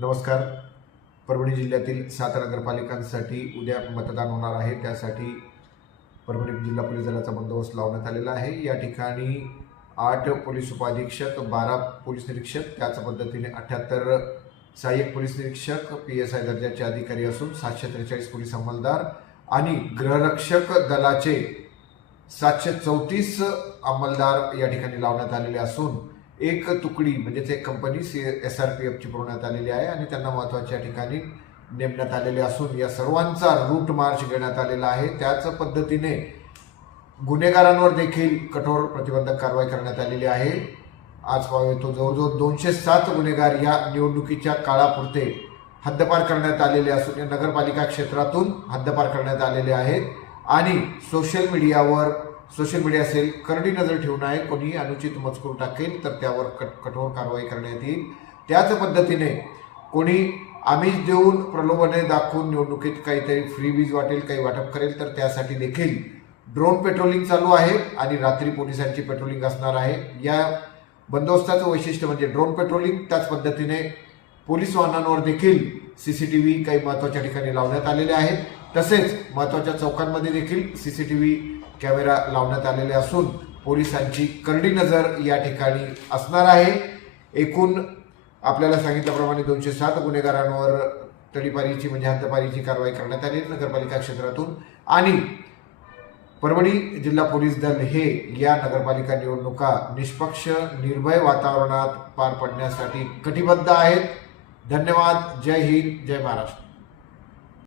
नमस्कार. परभणी जिल्ह्यातील 7 नगरपालिकांसाठी उद्या मतदान होणार आहे. त्यासाठी परभणी जिल्हा पोलीस दलाचा बंदोबस्त लावण्यात आलेला आहे. या ठिकाणी 8 पोलीस उपाधीक्षक, 12 पोलीस निरीक्षक, त्याच पद्धतीने 78 सहाय्यक पोलीस निरीक्षक, PSI दर्जाचे अधिकारी असून 743 पोलीस अंमलदार आणि गृहरक्षक दलाचे 734 अंमलदार या ठिकाणी लावण्यात आलेले असून एक तुकडी म्हणजेच एक कंपनी SRPFची पुरवण्यात आलेली आहे आणि त्यांना महत्त्वाच्या ठिकाणी नेमण्यात आलेले असून या सर्वांचा रूट मार्च घेण्यात आलेला आहे. त्याच पद्धतीने गुन्हेगारांवर देखील कठोर प्रतिबंधक कारवाई करण्यात आलेली आहे. आज तो जवळजवळ 207 गुन्हेगार या निवडणुकीच्या काळापुरते हद्दपार करण्यात आलेले असून या नगरपालिका क्षेत्रातून हद्दपार करण्यात आलेले आहेत आणि सोशल मीडिया असेल करडी नजर ठेवून आहे. कोणी अनुचित मजकूर टाकेल तर त्यावर कठोर कारवाई करण्यात येईल. त्याच पद्धतीने कोणी आमिष देऊन प्रलोभने दाखवून निवडणुकीत काहीतरी फ्री वीज वाटेल, काही वाटप करेल तर त्यासाठी देखील ड्रोन पेट्रोलिंग चालू आहे आणि रात्री पोलिसांची पेट्रोलिंग असणार आहे. या बंदोबस्ताचं वैशिष्ट्य म्हणजे ड्रोन पेट्रोलिंग. त्याच पद्धतीने पोलीस वाहनांवर देखील CCTV काही महत्त्वाच्या ठिकाणी लावण्यात आलेले आहेत. तसेच महत्त्वाच्या चौकांमध्ये देखील CCTV कॅमेरा लावण्यात आलेले असून पोलिसांची करडी नजर या ठिकाणी असणार आहे. एकूण आपल्याला सांगितल्याप्रमाणे 207 गुन्हेगारांवर तडीपारीची म्हणजे हद्दपारीची कारवाई करण्यात आली नगरपालिका क्षेत्रातून आणि परभणी जिल्हा पोलीस दल हे या नगरपालिका निवडणुका निष्पक्ष निर्भय वातावरणात पार पडण्यासाठी कटिबद्ध आहेत. धन्यवाद. जय हिंद, जय महाराष्ट्र.